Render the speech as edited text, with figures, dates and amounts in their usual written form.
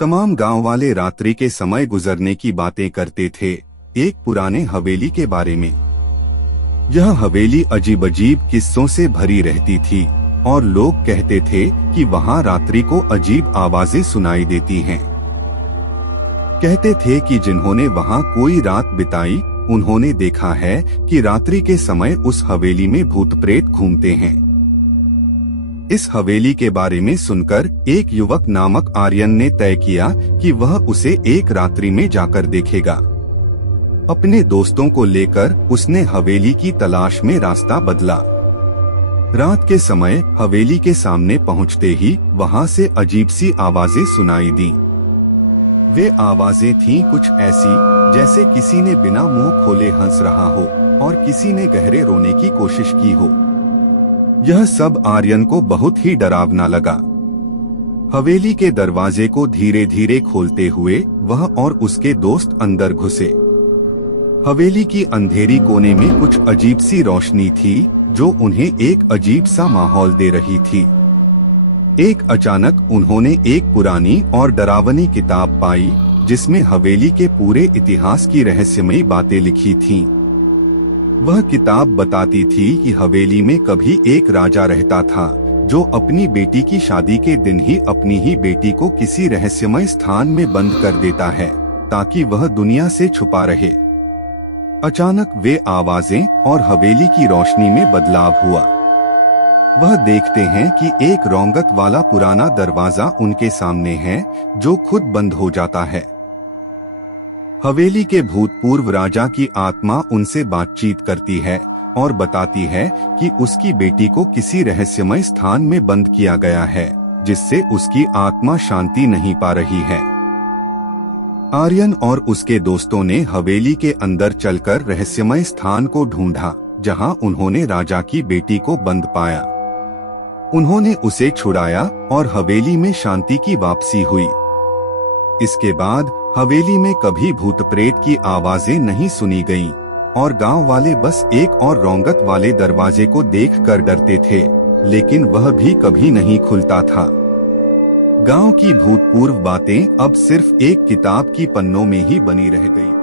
तमाम गांव वाले रात्रि के समय गुजरने की बातें करते थे, एक पुराने हवेली के बारे में। यह हवेली अजीब अजीब किस्सों से भरी रहती थी और लोग कहते थे कि वहां रात्रि को अजीब आवाजें सुनाई देती हैं। कहते थे कि जिन्होंने वहां कोई रात बिताई उन्होंने देखा है कि रात्रि के समय उस हवेली में भूत प्रेत घूमते हैं। इस हवेली के बारे में सुनकर एक युवक नामक आर्यन ने तय किया कि वह उसे एक रात्रि में जाकर देखेगा। अपने दोस्तों को लेकर उसने हवेली की तलाश में रास्ता बदला। रात के समय हवेली के सामने पहुंचते ही वहां से अजीब सी आवाजें सुनाई दी। वे आवाजें थीं कुछ ऐसी जैसे किसी ने बिना मुंह खोले हंस रहा हो और किसी ने गहरे रोने की कोशिश की हो। यह सब आर्यन को बहुत ही डरावना लगा। हवेली के दरवाजे को धीरे धीरे खोलते हुए वह और उसके दोस्त अंदर घुसे। हवेली की अंधेरी कोने में कुछ अजीब सी रोशनी थी जो उन्हें एक अजीब सा माहौल दे रही थी। एक अचानक उन्होंने एक पुरानी और डरावनी किताब पाई जिसमें हवेली के पूरे इतिहास की रहस्यमयी बातें लिखी थीं। वह किताब बताती थी कि हवेली में कभी एक राजा रहता था जो अपनी बेटी की शादी के दिन ही अपनी ही बेटी को किसी रहस्यमय स्थान में बंद कर देता है ताकि वह दुनिया से छुपा रहे। अचानक वे आवाजें और हवेली की रोशनी में बदलाव हुआ। वह देखते हैं कि एक रौनक वाला पुराना दरवाजा उनके सामने है जो खुद बंद हो जाता है। हवेली के भूतपूर्व राजा की आत्मा उनसे बातचीत करती है और बताती है कि उसकी बेटी को किसी रहस्यमय स्थान में बंद किया गया है जिससे उसकी आत्मा शांति नहीं पा रही है। आर्यन और उसके दोस्तों ने हवेली के अंदर चलकर रहस्यमय स्थान को ढूंढा जहां उन्होंने राजा की बेटी को बंद पाया। उन्होंने उसे छुड़ाया और हवेली में शांति की वापसी हुई। इसके बाद हवेली में कभी भूत प्रेत की आवाजें नहीं सुनी गईं और गांव वाले बस एक और रौनक वाले दरवाजे को देखकर डरते थे, लेकिन वह भी कभी नहीं खुलता था। गांव की भूतपूर्व बातें अब सिर्फ एक किताब की पन्नों में ही बनी रह गईं।